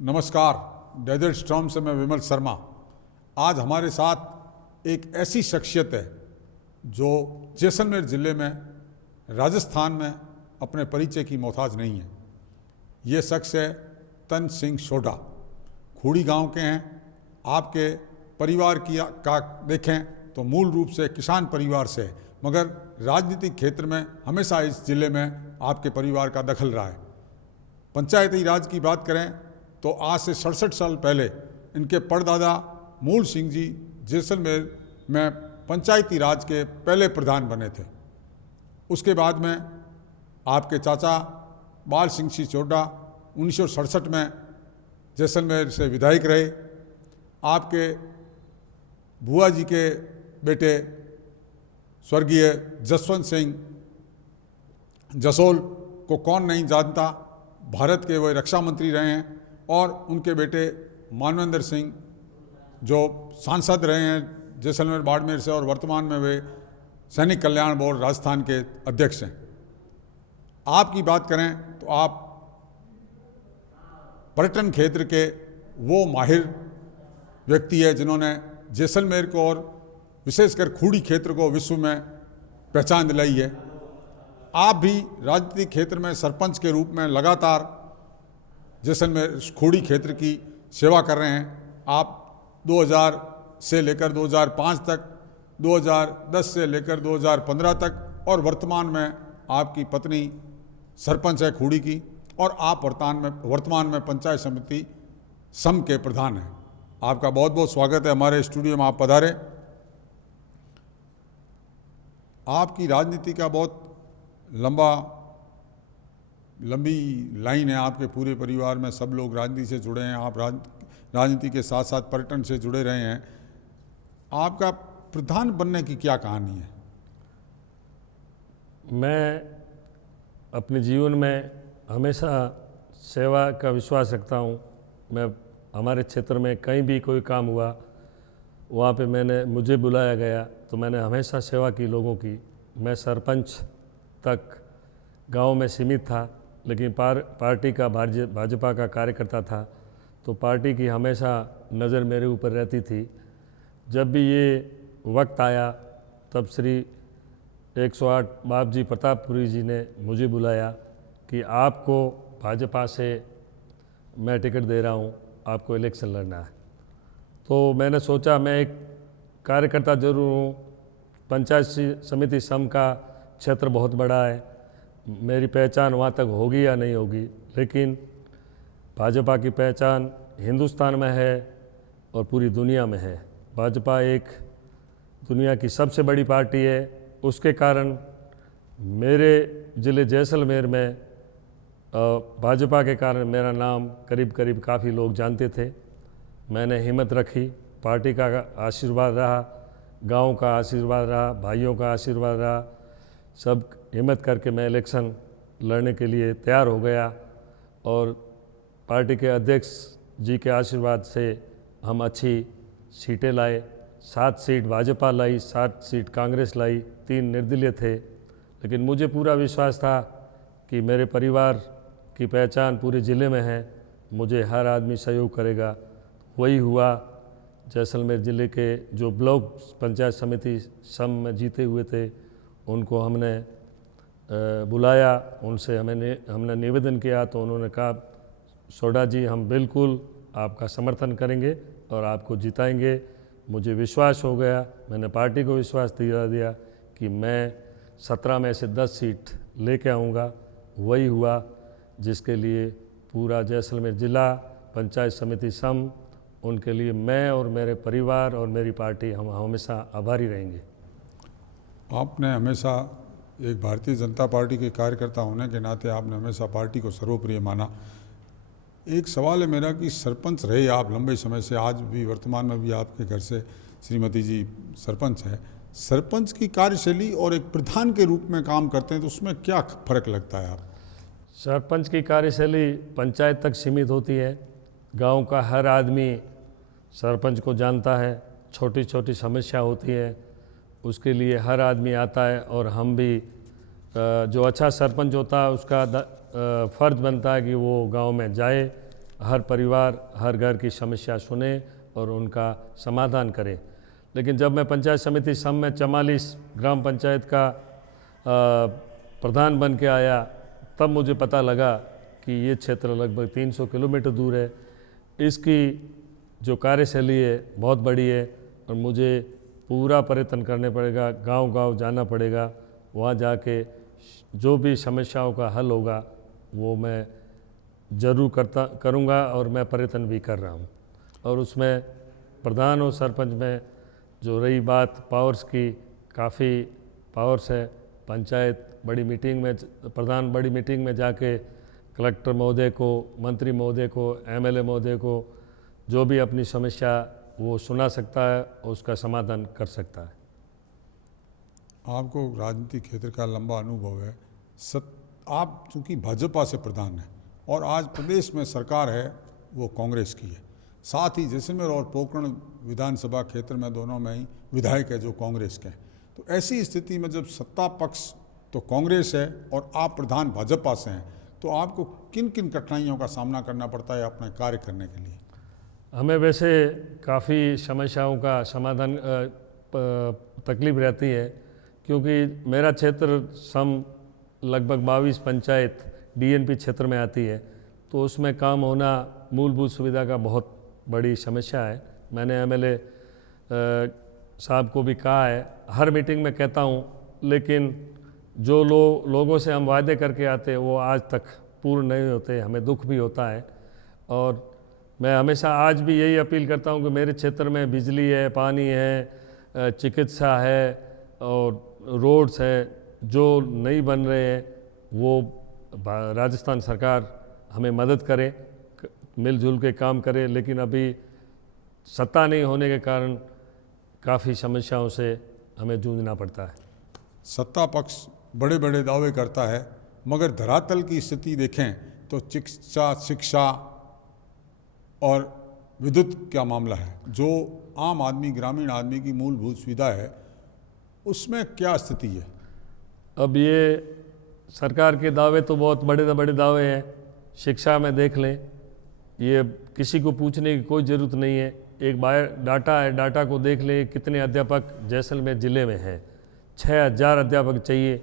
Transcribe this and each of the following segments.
नमस्कार। Desert storm से मैं विमल शर्मा। आज हमारे साथ एक ऐसी शख्सियत है जो जैसलमेर ज़िले में, राजस्थान में अपने परिचय की मोहताज नहीं है। ये शख्स है तन सिंह सोढा। खूड़ी गांव के हैं। आपके परिवार का देखें तो मूल रूप से किसान परिवार से है, मगर राजनीतिक क्षेत्र में हमेशा इस ज़िले में आपके परिवार का दखल रहा है। पंचायती राज की बात करें तो आज से 67 साल पहले इनके परदादा मूल सिंह जी जैसलमेर में पंचायती राज के पहले प्रधान बने थे। उसके बाद में आपके चाचा बाल सिंह जी सोढा 1967 में जैसलमेर से विधायक रहे। आपके बुआ जी के बेटे स्वर्गीय जसवंत सिंह जसोल को कौन नहीं जानता, भारत के वे रक्षा मंत्री रहे हैं। और उनके बेटे मानवेंद्र सिंह जो सांसद रहे हैं जैसलमेर बाड़मेर से, और वर्तमान में वे सैनिक कल्याण बोर्ड राजस्थान के अध्यक्ष हैं। आपकी बात करें तो आप पर्यटन क्षेत्र के वो माहिर व्यक्ति है जिन्होंने जैसलमेर को और विशेषकर खूड़ी क्षेत्र को विश्व में पहचान दिलाई है। आप भी राजनीतिक क्षेत्र में सरपंच के रूप में लगातार जैसलमेर खूड़ी क्षेत्र की सेवा कर रहे हैं। आप 2000 से लेकर 2005 तक, 2010 से लेकर 2015 तक, और वर्तमान में आपकी पत्नी सरपंच है खूड़ी की, और आप वर्तमान में पंचायत समिति सम के प्रधान हैं। आपका बहुत बहुत स्वागत है हमारे स्टूडियो में, आप पधारे। आपकी राजनीति का बहुत लंबी लाइन है। आपके पूरे परिवार में सब लोग राजनीति से जुड़े हैं। आप राजनीति के साथ साथ पर्यटन से जुड़े रहे हैं। आपका प्रधान बनने की क्या कहानी है? मैं अपने जीवन में हमेशा सेवा का विश्वास रखता हूँ। मैं हमारे क्षेत्र में कहीं भी कोई काम हुआ, वहाँ पे मुझे बुलाया गया तो मैंने हमेशा सेवा की लोगों की। मैं सरपंच तक गांव में सीमित था, लेकिन पार्टी का भाजपा का कार्यकर्ता था, तो पार्टी की हमेशा नज़र मेरे ऊपर रहती थी। जब भी ये वक्त आया तब श्री 108 बाबजी प्रतापपुरी जी ने मुझे बुलाया कि आपको भाजपा से मैं टिकट दे रहा हूँ, आपको इलेक्शन लड़ना है। तो मैंने सोचा मैं एक कार्यकर्ता जरूर हूँ। पंचायत समिति सम का क्षेत्र बहुत बड़ा है, मेरी पहचान वहाँ तक होगी या नहीं होगी, लेकिन भाजपा की पहचान हिंदुस्तान में है और पूरी दुनिया में है। भाजपा एक दुनिया की सबसे बड़ी पार्टी है। उसके कारण मेरे ज़िले जैसलमेर में भाजपा के कारण मेरा नाम करीब करीब काफ़ी लोग जानते थे। मैंने हिम्मत रखी, पार्टी का आशीर्वाद रहा, गांव का आशीर्वाद रहा, भाइयों का आशीर्वाद रहा, सब हिम्मत करके मैं इलेक्शन लड़ने के लिए तैयार हो गया। और पार्टी के अध्यक्ष जी के आशीर्वाद से हम अच्छी सीटें लाए। 7 सीट भाजपा लाई, 7 सीट कांग्रेस लाई, 3 निर्दलीय थे। लेकिन मुझे पूरा विश्वास था कि मेरे परिवार की पहचान पूरे ज़िले में है, मुझे हर आदमी सहयोग करेगा। वही हुआ। जैसलमेर ज़िले के जो ब्लॉक पंचायत समिति सम में जीते हुए थे उनको हमने बुलाया, उनसे हमने निवेदन किया, तो उन्होंने कहा सोढा जी हम बिल्कुल आपका समर्थन करेंगे और आपको जिताएंगे। मुझे विश्वास हो गया, मैंने पार्टी को विश्वास दिया कि मैं 17 में से 10 सीट लेके आऊँगा। वही हुआ जिसके लिए पूरा जैसलमेर ज़िला पंचायत समिति सम, उनके लिए मैं और मेरे परिवार और मेरी पार्टी हम हमेशा आभारी रहेंगे। आपने हमेशा एक भारतीय जनता पार्टी के कार्यकर्ता होने के नाते आपने हमेशा पार्टी को सर्वप्रिय माना। एक सवाल है मेरा कि सरपंच रहे आप लंबे समय से, आज भी वर्तमान में भी आपके घर से श्रीमती जी सरपंच है। सरपंच की कार्यशैली और एक प्रधान के रूप में काम करते हैं, तो उसमें क्या फ़र्क लगता है आप? सरपंच की कार्यशैली पंचायत तक सीमित होती है। गांव का हर आदमी सरपंच को जानता है। छोटी छोटी समस्या होती है, उसके लिए हर आदमी आता है, और हम भी जो अच्छा सरपंच होता है उसका फ़र्ज़ बनता है कि वो गांव में जाए, हर परिवार, हर घर की समस्या सुने और उनका समाधान करें। लेकिन जब मैं पंचायत समिति सम में 44 ग्राम पंचायत का प्रधान बन के आया, तब मुझे पता लगा कि ये क्षेत्र लगभग 300 किलोमीटर दूर है। इसकी जो कार्यशैली है बहुत बड़ी है और मुझे पूरा पर्यटन करने पड़ेगा, गांव-गांव जाना पड़ेगा। वहाँ जाके जो भी समस्याओं का हल होगा वो मैं ज़रूर करूँगा और मैं पर्यटन भी कर रहा हूँ। और उसमें प्रधान और सरपंच में जो रही बात पावर्स की, काफ़ी पावर्स है। पंचायत बड़ी मीटिंग में, प्रधान बड़ी मीटिंग में जाके कलेक्टर महोदय को, मंत्री महोदय को, एमएलए महोदय को जो भी अपनी समस्या वो सुना सकता है और उसका समाधान कर सकता है। आपको राजनीतिक क्षेत्र का लंबा अनुभव है। आप चूँकि भाजपा से प्रधान हैं और आज प्रदेश में सरकार है वो कांग्रेस की है, साथ ही जैसलमेर और पोकरण विधानसभा क्षेत्र में दोनों में ही विधायक है जो कांग्रेस के हैं। तो ऐसी स्थिति में जब सत्ता पक्ष तो कांग्रेस है और आप प्रधान भाजपा से हैं, तो आपको किन किन कठिनाइयों का सामना करना पड़ता है अपने कार्य करने के लिए? हमें वैसे काफ़ी समस्याओं का समाधान तकलीफ रहती है, क्योंकि मेरा क्षेत्र सम लगभग 22 पंचायत डीएनपी क्षेत्र में आती है, तो उसमें काम होना मूलभूत सुविधा का बहुत बड़ी समस्या है। मैंने एमएलए साहब को भी कहा है, हर मीटिंग में कहता हूँ, लेकिन जो लोगों से हम वादे करके आते हैं वो आज तक पूर्ण नहीं होते, हमें दुख भी होता है। और मैं हमेशा आज भी यही अपील करता हूँ कि मेरे क्षेत्र में बिजली है, पानी है, चिकित्सा है और रोड्स है, जो नहीं बन रहे हैं वो राजस्थान सरकार हमें मदद करे, मिलजुल के काम करे। लेकिन अभी सत्ता नहीं होने के कारण काफ़ी समस्याओं से हमें जूझना पड़ता है। सत्ता पक्ष बड़े बड़े दावे करता है, मगर धरातल की स्थिति देखें तो चिकित्सा, शिक्षा और विद्युत का मामला है, जो आम आदमी, ग्रामीण आदमी की मूलभूत सुविधा है, उसमें क्या स्थिति है? अब ये सरकार के दावे तो बहुत बड़े बड़े दावे हैं। शिक्षा में देख लें, ये किसी को पूछने की कोई ज़रूरत नहीं है, एक डाटा है, डाटा को देख लें कितने अध्यापक जैसलमेर ज़िले में हैं। 6000 अध्यापक चाहिए,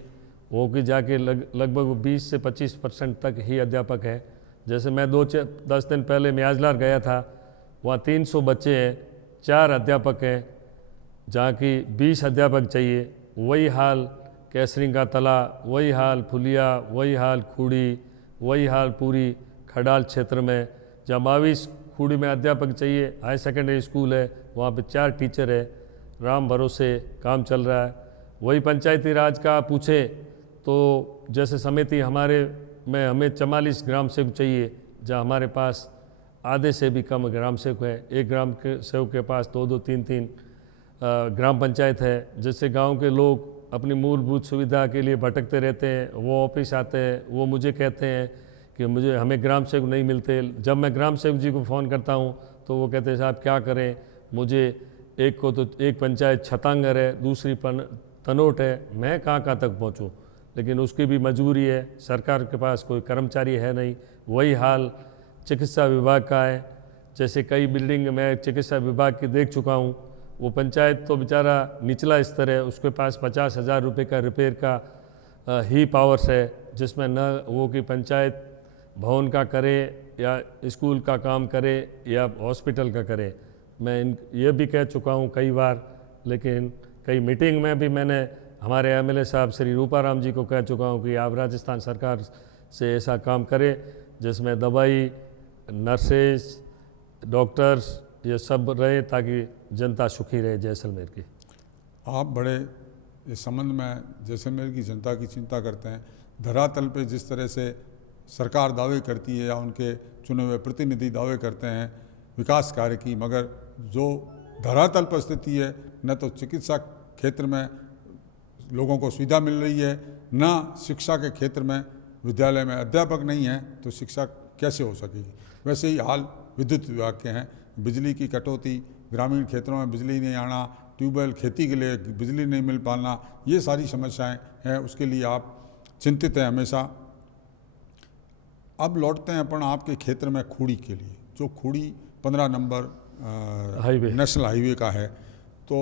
वो कि जाके लगभग 20 से 25% तक ही अध्यापक है। जैसे मैं 10 दिन पहले म्याजलार गया था, वहाँ 300 बच्चे हैं, 4 अध्यापक हैं, जहाँ की 20 अध्यापक चाहिए। वही हाल केसरी का तला, वही हाल फुलिया, वही हाल खूड़ी, वही हाल पूरी खडाल क्षेत्र में, जहाँ 22 खूड़ी में अध्यापक चाहिए। हाई सेकेंडरी स्कूल है, वहाँ पे 4 टीचर है, राम भरोसे काम चल रहा है। वही पंचायती राज का पूछे तो जैसे समिति हमारे में हमें 44 ग्राम सेवक चाहिए, जहाँ हमारे पास आधे से भी कम ग्राम सेवक है। एक ग्राम के सेवक के पास 2-2, 3-3 ग्राम पंचायत है। जैसे गांव के लोग अपनी मूलभूत सुविधा के लिए भटकते रहते हैं, वो ऑफिस आते हैं, वो मुझे कहते हैं कि हमें ग्राम सेवक नहीं मिलते। जब मैं ग्राम सेवक जी को फ़ोन करता हूँ तो वो कहते हैं साहब क्या करें, मुझे एक पंचायत छतांगर है, दूसरी तनोट है, मैं कहाँ तक पहुँचूँ। लेकिन उसकी भी मजबूरी है, सरकार के पास कोई कर्मचारी है नहीं। वही हाल चिकित्सा विभाग का है। जैसे कई बिल्डिंग मैं चिकित्सा विभाग की देख चुका हूँ, वो पंचायत तो बेचारा निचला स्तर है, उसके पास 50,000 रुपये का रिपेयर का ही पावर्स है, जिसमें न वो कि पंचायत भवन का करे या स्कूल का काम करे या हॉस्पिटल का करे। मैं ये भी कह चुका हूँ कई बार, लेकिन कई मीटिंग में भी मैंने हमारे एमएलए साहब श्री रूपाराम जी को कह चुका हूँ कि आप राजस्थान सरकार से ऐसा काम करें जिसमें दवाई, नर्सेस, डॉक्टर्स ये सब रहे, ताकि जनता सुखी रहे जैसलमेर की। आप बड़े इस संबंध में जैसलमेर की जनता की चिंता करते हैं। धरातल पे जिस तरह से सरकार दावे करती है या उनके चुने हुए प्रतिनिधि दावे करते हैं विकास कार्य की, मगर जो धरातल पर स्थिति है, न तो चिकित्सा क्षेत्र में लोगों को सुविधा मिल रही है, न शिक्षा के क्षेत्र में विद्यालय में अध्यापक नहीं है, तो शिक्षा कैसे हो सकेगी। वैसे ही हाल विद्युत विभाग के हैं। बिजली की कटौती, ग्रामीण क्षेत्रों में बिजली नहीं आना, ट्यूबवेल खेती के लिए बिजली नहीं मिल पाना, ये सारी समस्याएं हैं। उसके लिए आप चिंतित हैं हमेशा। अब लौटते हैं अपन आपके क्षेत्र में खूड़ी के लिए। जो खूड़ी 15 नंबर हाईवे नेशनल हाईवे का है, तो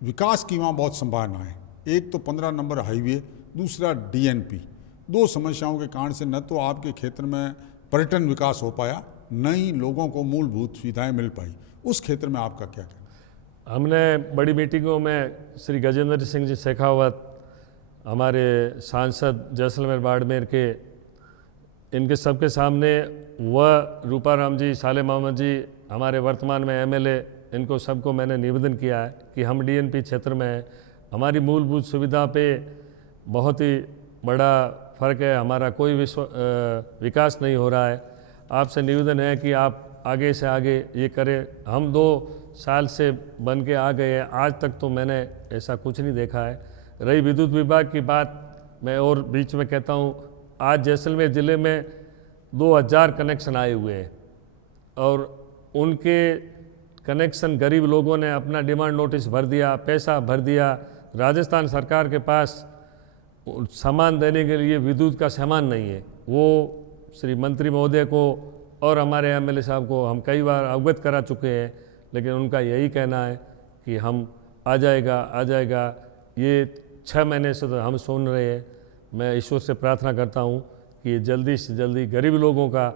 विकास की वहाँ बहुत संभावना है। एक तो 15 नंबर हाईवे, दूसरा डीएनपी। दो समस्याओं के कारण से न तो आपके क्षेत्र में पर्यटन विकास हो पाया, न ही लोगों को मूलभूत सुविधाएं मिल पाई। उस क्षेत्र में आपका क्या कहना? हमने बड़ी मीटिंगों में श्री गजेंद्र सिंह जी शेखावत, हमारे सांसद जैसलमेर बाड़मेर के, इनके सबके सामने वह रूपाराम जी, साले मोहम्मद जी, हमारे वर्तमान में एमएलए, इनको सबको मैंने निवेदन किया है कि हम डीएनपी क्षेत्र में हैं, हमारी मूलभूत सुविधा पे बहुत ही बड़ा फ़र्क है, हमारा कोई विकास नहीं हो रहा है। आपसे निवेदन है कि आप आगे से आगे ये करें। हम 2 साल से बन के आ गए हैं, आज तक तो मैंने ऐसा कुछ नहीं देखा है। रही विद्युत विभाग की बात, मैं और बीच में कहता हूँ, आज जैसलमेर ज़िले में 2000 कनेक्शन आए हुए हैं और उनके कनेक्शन गरीब लोगों ने अपना डिमांड नोटिस भर दिया, पैसा भर दिया। राजस्थान सरकार के पास सामान देने के लिए विद्युत का सामान नहीं है। वो श्री मंत्री महोदय को और हमारे एमएलए साहब को हम कई बार अवगत करा चुके हैं, लेकिन उनका यही कहना है कि हम आ जाएगा। ये 6 महीने से तो हम सुन रहे हैं। मैं ईश्वर से प्रार्थना करता हूँ कि ये जल्दी से जल्दी गरीब लोगों का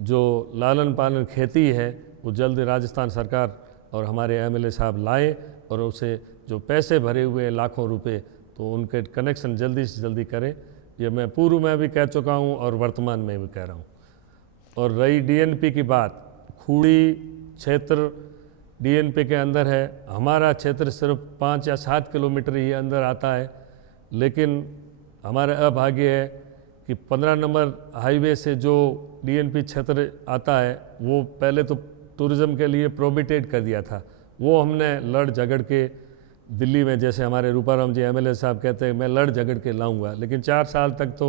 जो लालन पालन खेती है वो जल्दी राजस्थान सरकार और हमारे एमएलए साहब लाएं और उसे जो पैसे भरे हुए हैं लाखों रुपए, तो उनके कनेक्शन जल्दी से जल्दी करें। ये मैं पूर्व में भी कह चुका हूँ और वर्तमान में भी कह रहा हूँ। और रही डीएनपी की बात, खूड़ी क्षेत्र डीएनपी के अंदर है, हमारा क्षेत्र सिर्फ 5 या 7 किलोमीटर ही अंदर आता है, लेकिन हमारा अभाग्य है कि 15 नंबर हाईवे से जो डीएनपी क्षेत्र आता है वो पहले तो टूरिज़्म के लिए प्रोहिबिटेड कर दिया था। वो हमने लड़ झगड़ के दिल्ली में, जैसे हमारे रूपाराम जी एमएलए साहब कहते हैं, मैं लड़ झगड़ के लाऊंगा, लेकिन 4 साल तक तो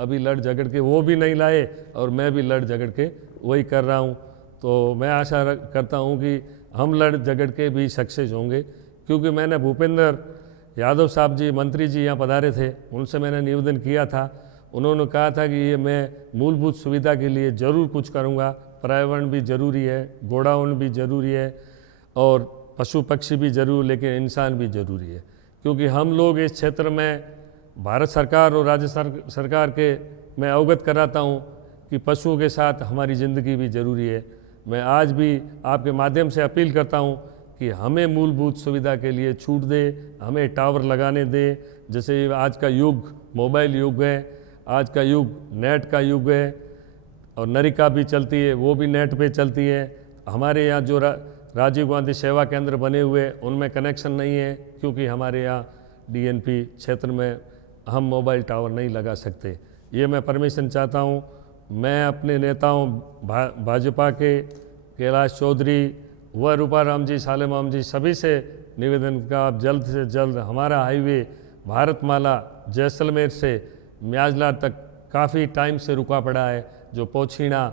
अभी लड़ झगड़ के वो भी नहीं लाए और मैं भी लड़ झगड़ के वही कर रहा हूँ। तो मैं आशा करता हूँ कि हम लड़ झगड़ के भी सक्सेस होंगे, क्योंकि मैंने भूपेंद्र यादव साहब जी, मंत्री जी यहाँ पधारे थे, उनसे मैंने निवेदन किया था। उन्होंने कहा था कि ये मैं मूलभूत सुविधा के लिए ज़रूर कुछ करूँगा। पर्यावरण भी ज़रूरी है, गोडाउन भी ज़रूरी है और पशु पक्षी भी ज़रूर, लेकिन इंसान भी ज़रूरी है, क्योंकि हम लोग इस क्षेत्र में भारत सरकार और राज्य सरकार के मैं अवगत कराता हूँ कि पशुओं के साथ हमारी ज़िंदगी भी ज़रूरी है। मैं आज भी आपके माध्यम से अपील करता हूँ कि हमें मूलभूत सुविधा के लिए छूट दे, हमें टावर लगाने दे। जैसे आज का युग मोबाइल युग है, आज का युग नेट का युग है और नरिका भी चलती है, वो भी नेट पे चलती है। हमारे यहाँ जो राजीव गांधी सेवा केंद्र बने हुए उनमें कनेक्शन नहीं है, क्योंकि हमारे यहाँ डीएनपी क्षेत्र में हम मोबाइल टावर नहीं लगा सकते। ये मैं परमिशन चाहता हूँ। मैं अपने नेताओं भाजपा के कैलाश चौधरी व रूपाराम जी, साले मोहम्मद जी, सभी से निवेदन का आप जल्द से जल्द हमारा हाईवे भारतमाला जैसलमेर से म्याजला तक काफ़ी टाइम से रुका पड़ा है, जो पोछीना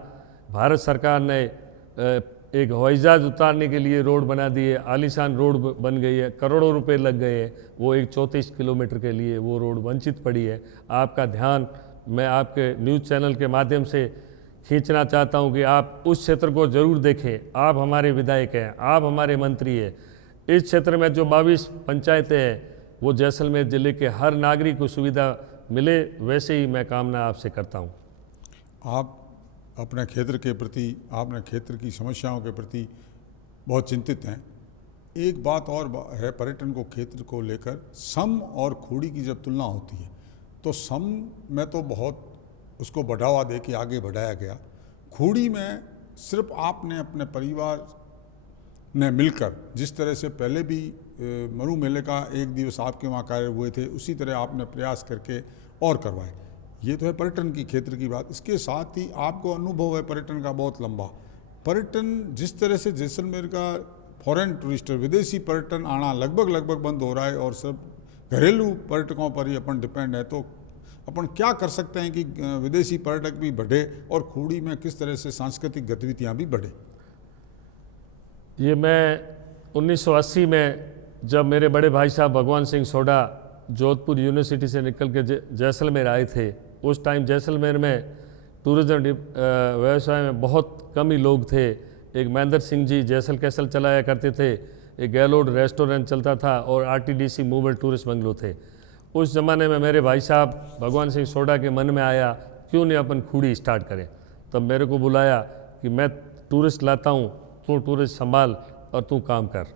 भारत सरकार ने एक हवाई जहाज उतारने के लिए रोड बना दी है, आलीशान रोड बन गई है, करोड़ों रुपए लग गए हैं, वो एक 34 किलोमीटर के लिए वो रोड वंचित पड़ी है। आपका ध्यान मैं आपके न्यूज़ चैनल के माध्यम से खींचना चाहता हूं कि आप उस क्षेत्र को ज़रूर देखें। आप हमारे विधायक हैं, आप हमारे मंत्री हैं। इस क्षेत्र में जो 22 पंचायतें हैं वो जैसलमेर ज़िले के हर नागरिक को सुविधा मिले, वैसे ही मैं कामना आपसे करता हूं। आप अपने क्षेत्र के प्रति, आपने क्षेत्र की समस्याओं के प्रति बहुत चिंतित हैं। एक बात और है पर्यटन को क्षेत्र को लेकर, सम और खूड़ी की जब तुलना होती है तो सम में तो बहुत उसको बढ़ावा दे के आगे बढ़ाया गया। खूड़ी में सिर्फ आपने अपने परिवार ने मिलकर, जिस तरह से पहले भी मरु मेले का एक दिवस आपके वहाँ कार्य हुए थे, उसी तरह आपने प्रयास करके और करवाए। ये तो है पर्यटन की क्षेत्र की बात। इसके साथ ही आपको अनुभव है पर्यटन का बहुत लंबा। पर्यटन जिस तरह से जैसलमेर का फॉरेन टूरिस्ट, विदेशी पर्यटन आना लगभग बंद हो रहा है और सब घरेलू पर्यटकों पर ही अपन डिपेंड है, तो अपन क्या कर सकते हैं कि विदेशी पर्यटक भी बढ़े और खूड़ी में किस तरह से सांस्कृतिक गतिविधियाँ भी बढ़े? ये मैं 1980 में जब मेरे बड़े भाई साहब भगवान सिंह सोडा जोधपुर यूनिवर्सिटी से निकल के जैसलमेर आए थे, उस टाइम जैसलमेर में टूरिज़्म व्यवसाय में बहुत कम ही लोग थे। एक महेंद्र सिंह जी जैसल कैसल चलाया करते थे, एक गैलोड रेस्टोरेंट चलता था और आरटीडीसी मूवल टूरिस्ट बंगलो थे। उस ज़माने में मेरे भाई साहब भगवान सिंह सोडा के मन में आया क्यों नहीं अपन खूड़ी स्टार्ट करें। तब मेरे को बुलाया कि मैं टूरिस्ट लाता हूँ, तू टूरिस्ट संभाल और तू काम कर।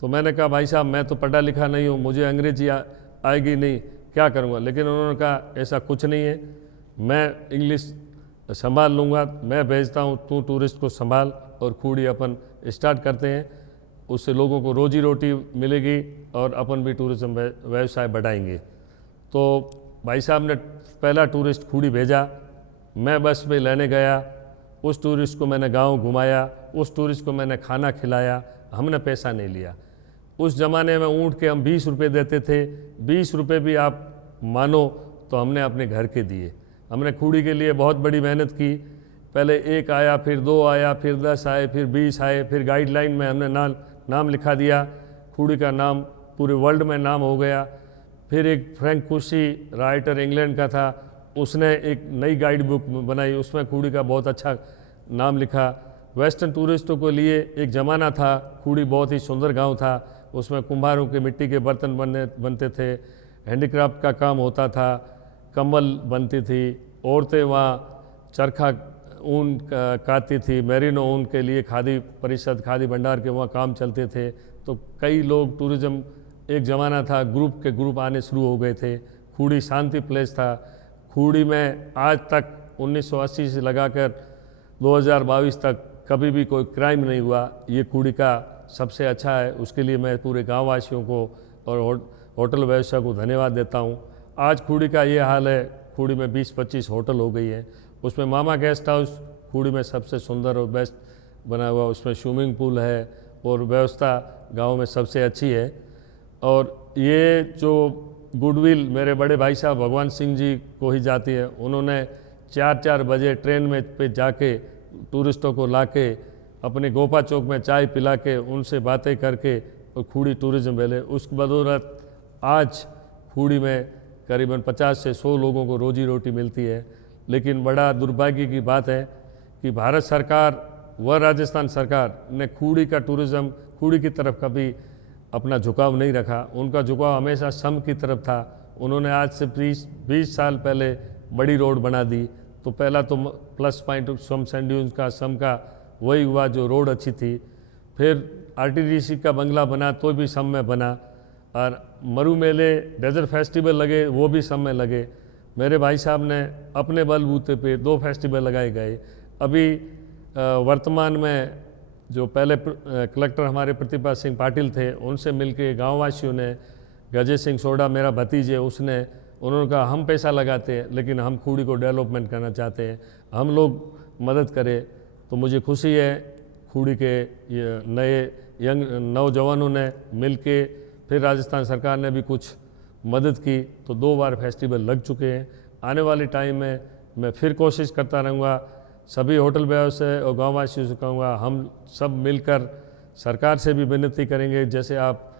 तो मैंने कहा भाई साहब मैं तो पढ़ा लिखा नहीं हूँ, मुझे अंग्रेजी आएगी नहीं, क्या करूँगा। लेकिन उन्होंने कहा ऐसा कुछ नहीं है, मैं इंग्लिश संभाल लूँगा, मैं भेजता हूँ, तू टूरिस्ट को संभाल और खूड़ी अपन स्टार्ट करते हैं। उससे लोगों को रोजी रोटी मिलेगी और अपन भी टूरिज़्म व्यवसाय बढ़ाएंगे। तो भाई साहब ने पहला टूरिस्ट खूड़ी भेजा, मैं बस में लेने गया, उस टूरिस्ट को मैंने गांव घुमाया, उस टूरिस्ट को मैंने खाना खिलाया, हमने पैसा नहीं लिया। उस ज़माने में ऊँट के हम 20 रुपये देते थे, 20 रुपये भी आप मानो तो हमने अपने घर के दिए। हमने खूड़ी के लिए बहुत बड़ी मेहनत की, पहले 1 आया, फिर 2 आया, फिर 10 आए, फिर 20 आए, फिर गाइडलाइन में हमने नाम लिखा दिया, खूड़ी का नाम पूरे वर्ल्ड में नाम हो गया। फिर एक फ्रैंक कुशी राइटर इंग्लैंड का था, उसने एक नई गाइड बुक बनाई, उसमें खूड़ी का बहुत अच्छा नाम लिखा। वेस्टर्न टूरिस्टों के लिए एक ज़माना था, खूड़ी बहुत ही सुंदर गांव था, उसमें कुम्हारों के मिट्टी के बर्तन बनते थे, हैंडीक्राफ्ट का काम होता था, कम्बल बनती थी, औरतें वहाँ चरखा ऊन काटती थी, मेरिनो ऊन के लिए खादी परिषद खादी भंडार के वहाँ काम चलते थे। तो कई लोग टूरिज़्म, एक ज़माना था ग्रुप के ग्रुप आने शुरू हो गए थे। खूड़ी शांति प्लेस था। खूड़ी में आज तक 1980 से लगाकर 2022 तक कभी भी कोई क्राइम नहीं हुआ। ये खूड़ी का सबसे अच्छा है, उसके लिए मैं पूरे गाँव वासियों को और होटल व्यवसाय को धन्यवाद देता हूँ। आज खूड़ी का ये हाल है, खूड़ी में 20-25 होटल हो गई है। उसमें मामा गेस्ट हाउस खूड़ी में सबसे सुंदर और बेस्ट बना हुआ, उसमें स्विमिंग पूल है और व्यवस्था गांव में सबसे अच्छी है। और ये जो गुडविल मेरे बड़े भाई साहब भगवान सिंह जी को ही जाती है, उन्होंने 4-4 बजे ट्रेन में पे जाके टूरिस्टों को लाके अपने गोपा चौक में चाय पिला के उनसे बातें करके और खूड़ी टूरिज़्म पहले, उसकी बदौलत आज खूड़ी में करीबन 50 से 100 लोगों को रोजी रोटी मिलती है। लेकिन बड़ा दुर्भाग्य की बात है कि भारत सरकार व राजस्थान सरकार ने खूड़ी का टूरिज़्म, खूड़ी की तरफ कभी अपना झुकाव नहीं रखा। उनका झुकाव हमेशा सम की तरफ था। उन्होंने आज से 20 साल पहले बड़ी रोड बना दी, तो पहला तो प्लस पॉइंट सम सैंड ड्यून्स का, सम का वही हुआ जो रोड अच्छी थी। फिर आरटीडीसी का बंगला बना तो भी सम में बना, और मरु मेले डेजर्ट फेस्टिवल लगे वो भी सम में लगे। मेरे भाई साहब ने अपने बलबूते पे 2 फेस्टिवल लगाए गए। अभी वर्तमान में जो पहले कलेक्टर हमारे प्रतिभा सिंह पाटिल थे, उनसे मिलके गाँव वासियों ने, गजय सिंह सोडा मेरा भतीजे, उन्होंने कहा हम पैसा लगाते हैं लेकिन हम खूड़ी को डेवलपमेंट करना चाहते हैं, हम लोग मदद करें। तो मुझे खुशी है खूड़ी के ये नए यंग नौजवानों ने मिलके, फिर राजस्थान सरकार ने भी कुछ मदद की, तो 2 बार फेस्टिवल लग चुके हैं। आने वाले टाइम में मैं फिर कोशिश करता रहूँगा। सभी होटल व्यवसाय और गाँव वासियों से कहूँगा, हम सब मिलकर सरकार से भी विनती करेंगे, जैसे आप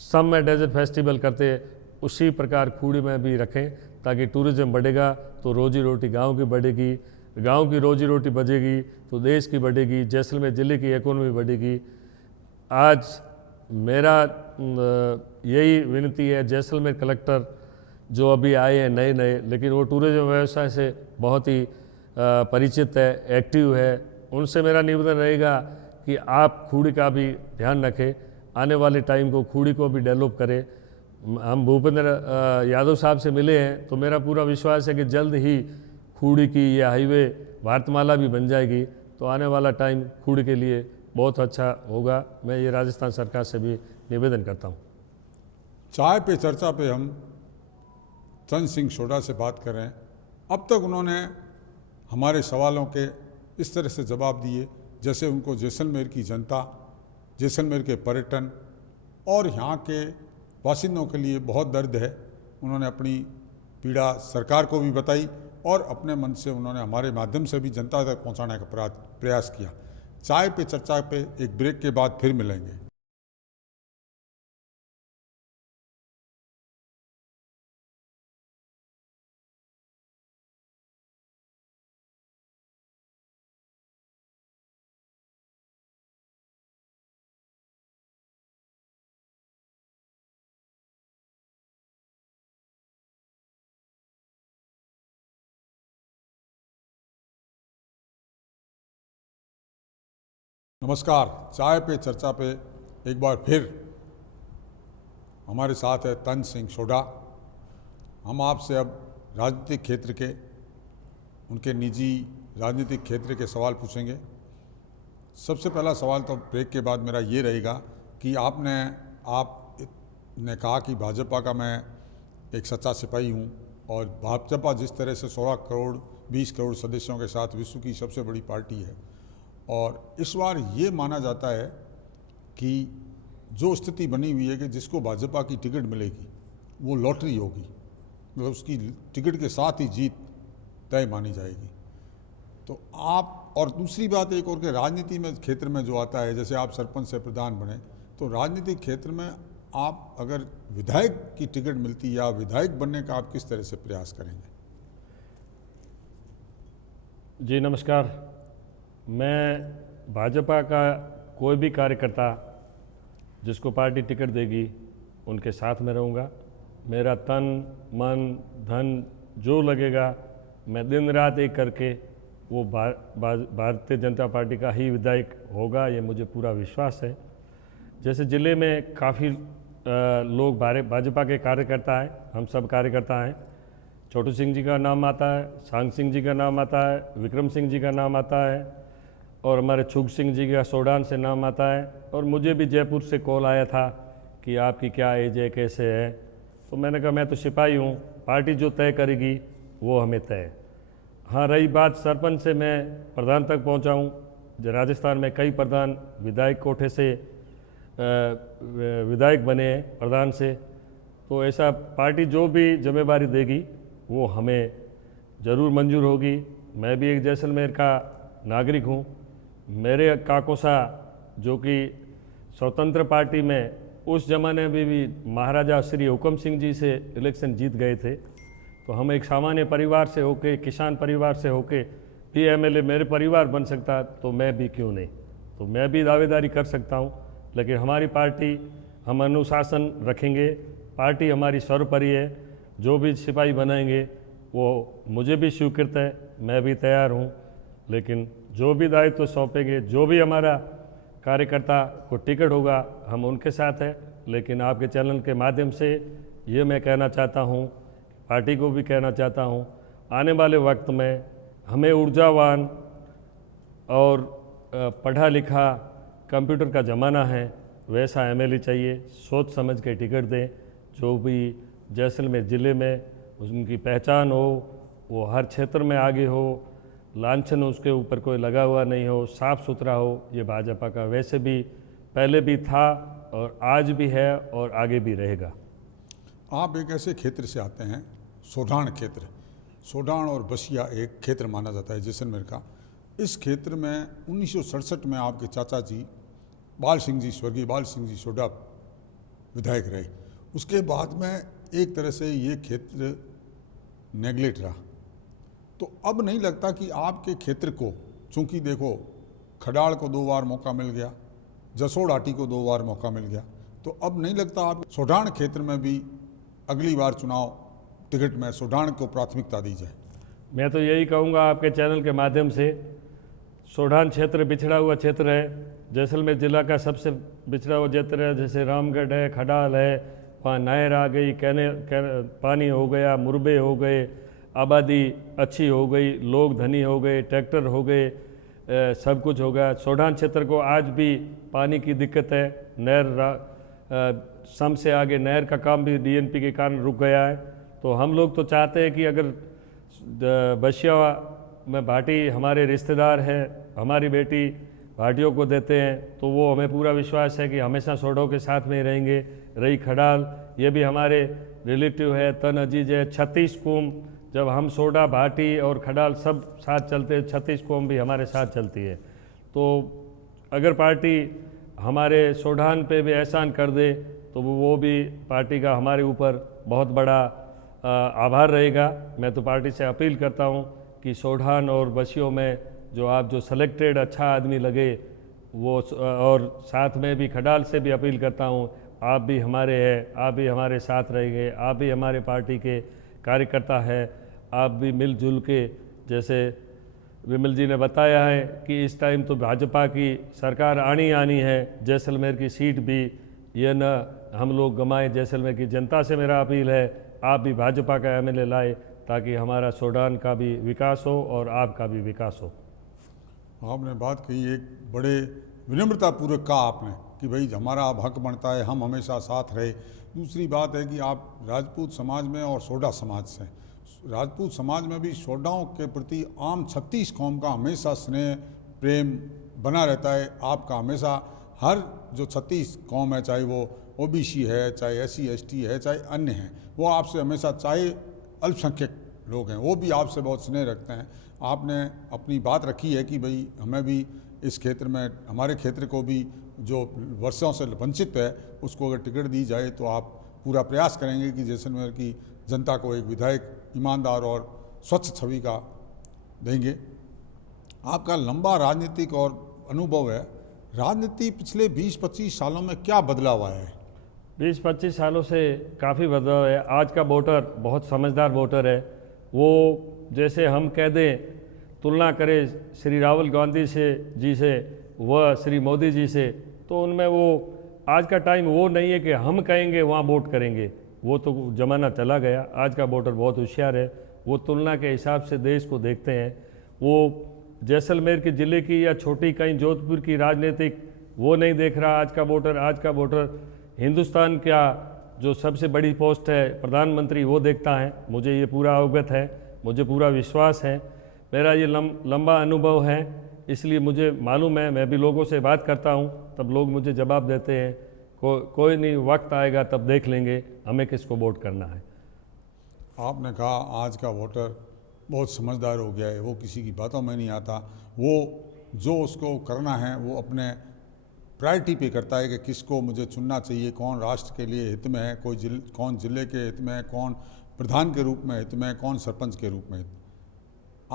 सब में डेजर्ट फेस्टिवल करते उसी प्रकार खूड़ी में भी रखें, ताकि टूरिज़्म बढ़ेगा तो रोजी रोटी गांव की बढ़ेगी, गांव की रोजी रोटी बढ़ेगी तो देश की बढ़ेगी, जैसलमेर ज़िले की इकोनॉमी बढ़ेगी। आज मेरा यही विनती है, जैसलमेर कलेक्टर जो अभी आए हैं नए, लेकिन वो टूरिज़्म व्यवसाय से बहुत ही परिचित है, एक्टिव है, उनसे मेरा निवेदन रहेगा कि आप खूड़ी का भी ध्यान रखें, आने वाले टाइम को खूड़ी को भी डेवलप करें। हम भूपेंद्र यादव साहब से मिले हैं, तो मेरा पूरा विश्वास है कि जल्द ही खूड़ी की यह हाईवे भारतमाला भी बन जाएगी, तो आने वाला टाइम खूड़ी के लिए बहुत अच्छा होगा। मैं ये राजस्थान सरकार से भी निवेदन करता हूँ। चाय पे चर्चा पे हम चंद सिंह सोडा से बात कर रहे हैं। अब तक उन्होंने हमारे सवालों के इस तरह से जवाब दिए जैसे उनको जैसलमेर की जनता, जैसलमेर के पर्यटन और यहाँ के बासिंदों के लिए बहुत दर्द है। उन्होंने अपनी पीड़ा सरकार को भी बताई और अपने मन से उन्होंने हमारे माध्यम से भी जनता तक पहुँचाने का प्रयास किया। चाय पे चर्चा पे एक ब्रेक के बाद फिर मिलेंगे। नमस्कार। चाय पे चर्चा पे एक बार फिर हमारे साथ है तन सिंह सोढा। हम आपसे अब राजनीतिक क्षेत्र के, उनके निजी राजनीतिक क्षेत्र के सवाल पूछेंगे। सबसे पहला सवाल तो ब्रेक के बाद मेरा ये रहेगा कि आपने कहा कि भाजपा का मैं एक सच्चा सिपाही हूँ और भाजपा जिस तरह से 16 करोड़ 20 करोड़ सदस्यों के साथ विश्व की सबसे बड़ी पार्टी है, और इस बार ये माना जाता है कि जो स्थिति बनी हुई है कि जिसको भाजपा की टिकट मिलेगी वो लॉटरी होगी, मतलब उसकी टिकट के साथ ही जीत तय मानी जाएगी। तो आप, और दूसरी बात एक और के राजनीति में क्षेत्र में जो आता है, जैसे आप सरपंच से प्रधान बने, तो राजनीतिक क्षेत्र में आप अगर विधायक की टिकट मिलती या विधायक बनने का आप किस तरह से प्रयास करेंगे? जी नमस्कार। मैं भाजपा का कोई भी कार्यकर्ता जिसको पार्टी टिकट देगी उनके साथ में रहूँगा। मेरा तन मन धन जो लगेगा मैं दिन रात एक करके वो भारतीय जनता पार्टी का ही विधायक होगा, ये मुझे पूरा विश्वास है। जैसे ज़िले में काफ़ी लोग भाजपा के कार्यकर्ता हैं, हम सब कार्यकर्ता हैं। छोटू सिंह जी का नाम आता है, सांग सिंह जी का नाम आता है, विक्रम सिंह जी का नाम आता है, और हमारे छुग सिंह जी का सोडान से नाम आता है। और मुझे भी जयपुर से कॉल आया था कि आपकी क्या एज है, कैसे है, तो मैंने कहा मैं तो सिपाही हूँ, पार्टी जो तय करेगी वो हमें तय। हाँ, रही बात सरपंच से, मैं प्रधान तक पहुँचा हूँ। राजस्थान में कई प्रधान विधायक कोठे से विधायक बने हैं प्रधान से, तो ऐसा पार्टी जो भी जिम्मेवारी देगी वो हमें ज़रूर मंजूर होगी। मैं भी एक जैसलमेर का नागरिक हूँ। मेरे काकोसा जो कि स्वतंत्र पार्टी में उस ज़माने में भी महाराजा श्री हुकम सिंह जी से इलेक्शन जीत गए थे, तो हम एक सामान्य परिवार से होके, किसान परिवार से होके भी एमएलए मेरे परिवार बन सकता, तो मैं भी क्यों नहीं, तो मैं भी दावेदारी कर सकता हूँ। लेकिन हमारी पार्टी, हम अनुशासन रखेंगे, पार्टी हमारी सर्वोपरि है। जो भी सिपाही बनाएंगे वो मुझे भी स्वीकृत है, मैं भी तैयार हूँ। लेकिन जो भी दायित्व सौंपेंगे, जो भी हमारा कार्यकर्ता को टिकट होगा, हम उनके साथ हैं। लेकिन आपके चैनल के माध्यम से ये मैं कहना चाहता हूँ, पार्टी को भी कहना चाहता हूँ, आने वाले वक्त में हमें ऊर्जावान और पढ़ा लिखा, कंप्यूटर का ज़माना है, वैसा एमएलए चाहिए। सोच समझ के टिकट दें, जो भी जैसलमेर ज़िले में उनकी पहचान हो, वो हर क्षेत्र में आगे हो, लांछन उसके ऊपर कोई लगा हुआ नहीं हो, साफ़ सुथरा हो। ये भाजपा का वैसे भी पहले भी था और आज भी है और आगे भी रहेगा। आप एक ऐसे क्षेत्र से आते हैं, सोढाण क्षेत्र। सोढाण और बसिया एक क्षेत्र माना जाता है जैसलमेर का। इस क्षेत्र में 1967 में आपके चाचा जी बाल सिंह जी, स्वर्गीय बाल सिंह जी सोढा विधायक रहे। उसके बाद में एक तरह से ये क्षेत्र नेगलेक्ट रहा। तो अब नहीं लगता कि आपके क्षेत्र को, चूँकि देखो खडाड़ को 2 बार मौका मिल गया, जसोड़ाटी को 2 बार मौका मिल गया, तो अब नहीं लगता आप सोढाण क्षेत्र में भी अगली बार चुनाव टिकट में सोढाण को प्राथमिकता दी जाए? मैं तो यही कहूँगा आपके चैनल के माध्यम से, सोढाण क्षेत्र पिछड़ा हुआ क्षेत्र है, जैसलमेर जिला का सबसे पिछड़ा हुआ क्षेत्र है। जैसे रामगढ़ है, खडाल है, वहाँ नहर आ गई, पानी हो गया, मुरबे हो गए, आबादी अच्छी हो गई, लोग धनी हो गए, ट्रैक्टर हो गए, सब कुछ हो गया। सोढाण क्षेत्र को आज भी पानी की दिक्कत है। नहर सम से आगे नहर का काम भी डीएनपी के कारण रुक गया है। तो हम लोग तो चाहते हैं कि अगर बसिया में भाटी हमारे रिश्तेदार हैं, हमारी बेटी भाटियों को देते हैं, तो वो हमें पूरा विश्वास है कि हमेशा सोढों के साथ में ही रहेंगे। रही खडाल, ये भी हमारे रिलेटिव है, तन अजीज है। 36 कौम, जब हम सोडा, भाटी और खडाल सब साथ चलते हैं, 36 कौम भी हमारे साथ चलती है। तो अगर पार्टी हमारे सोढान पे भी एहसान कर दे तो वो भी पार्टी का हमारे ऊपर बहुत बड़ा आभार रहेगा। मैं तो पार्टी से अपील करता हूँ कि सोढान और बसियों में जो सेलेक्टेड अच्छा आदमी लगे वो, और साथ में भी खडाल से भी अपील करता हूँ, आप भी हमारे हैं, आप भी हमारे साथ रहेंगे, आप भी हमारे पार्टी के कार्यकर्ता हैं, आप भी मिलजुल के, जैसे विमल जी ने बताया है कि इस टाइम तो भाजपा की सरकार आनी आनी है, जैसलमेर की सीट भी ये न हम लोग गंवाएं। जैसलमेर की जनता से मेरा अपील है, आप भी भाजपा का एमएलए लाए ताकि हमारा सोडान का भी विकास हो और आपका भी विकास हो। आपने बात कही, एक बड़े विनम्रतापूर्वक कहा आपने कि भाई हमारा अब हक बनता है, हम हमेशा साथ रहे। दूसरी बात है कि आप राजपूत समाज में और सोडा समाज से, राजपूत समाज में भी सोडाओं के प्रति आम 36 कौम का हमेशा स्नेह प्रेम बना रहता है। आपका हमेशा हर जो 36 कौम है, चाहे वो ओबीसी है, चाहे SC ST है, चाहे अन्य हैं, वो आपसे हमेशा, चाहे अल्पसंख्यक लोग हैं, वो भी आपसे बहुत स्नेह रखते हैं। आपने अपनी बात रखी है कि भाई हमें भी इस क्षेत्र में, हमारे क्षेत्र को भी जो वर्षों से वंचित है, उसको अगर टिकट दी जाए तो आप पूरा प्रयास करेंगे कि जैसलमेर की जनता को एक विधायक ईमानदार और स्वच्छ छवि का देंगे। आपका लंबा राजनीतिक और अनुभव है। राजनीति पिछले 20-25 सालों में क्या बदलाव आया है? 20-25 सालों से काफ़ी बदलाव है। आज का वोटर बहुत समझदार वोटर है। वो जैसे हम कह दें, तुलना करें श्री राहुल गांधी जी से व श्री मोदी जी से, तो उनमें वो आज का टाइम वो नहीं है कि हम कहेंगे वहाँ वोट करेंगे, वो तो ज़माना चला गया। आज का वोटर बहुत होशियार है, वो तुलना के हिसाब से देश को देखते हैं। वो जैसलमेर के ज़िले की या छोटी कहीं जोधपुर की राजनीतिक वो नहीं देख रहा आज का वोटर। आज का वोटर हिंदुस्तान का जो सबसे बड़ी पोस्ट है प्रधानमंत्री, वो देखता है। मुझे ये पूरा अवगत है, मुझे पूरा विश्वास है, मेरा ये लंबा अनुभव है, इसलिए मुझे मालूम है। मैं भी लोगों से बात करता हूँ, तब लोग मुझे जवाब देते हैं कोई नहीं, वक्त आएगा तब देख लेंगे हमें किसको वोट करना है। आपने कहा आज का वोटर बहुत समझदार हो गया है, वो किसी की बातों में नहीं आता। वो जो उसको करना है वो अपने प्रायोरिटी पे करता है कि किसको मुझे चुनना चाहिए, कौन राष्ट्र के लिए हित में है, कौन जिले के हित में है, कौन प्रधान के रूप में हित में है, कौन सरपंच के रूप में हित में।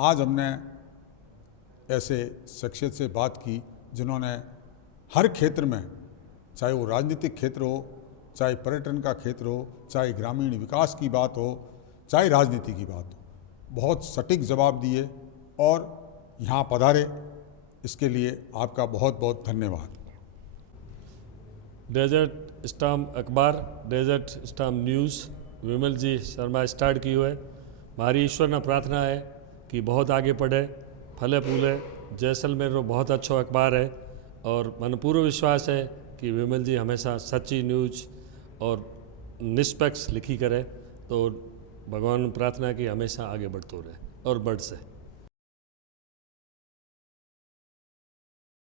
आज हमने ऐसे शख्सियत से बात की जिन्होंने हर क्षेत्र में, चाहे वो राजनीतिक क्षेत्र हो, चाहे पर्यटन का क्षेत्र हो, चाहे ग्रामीण विकास की बात हो, चाहे राजनीति की बात हो, बहुत सटीक जवाब दिए और यहाँ पधारे। इसके लिए आपका बहुत बहुत धन्यवाद। डेजर्ट स्टाम अखबार, डेजर्ट स्टाम न्यूज़ विमल जी शर्मा स्टार्ट की हुए। हमारी ईश्वर ने प्रार्थना है कि बहुत आगे बढ़े, फले फूले। जैसलमेर रो बहुत अच्छो अखबार है और मन पूरा विश्वास है कि विमल जी हमेशा सच्ची न्यूज़ और निष्पक्ष लिखी करे। तो भगवान प्रार्थना की हमेशा आगे बढ़ते रहे और बढ़ से।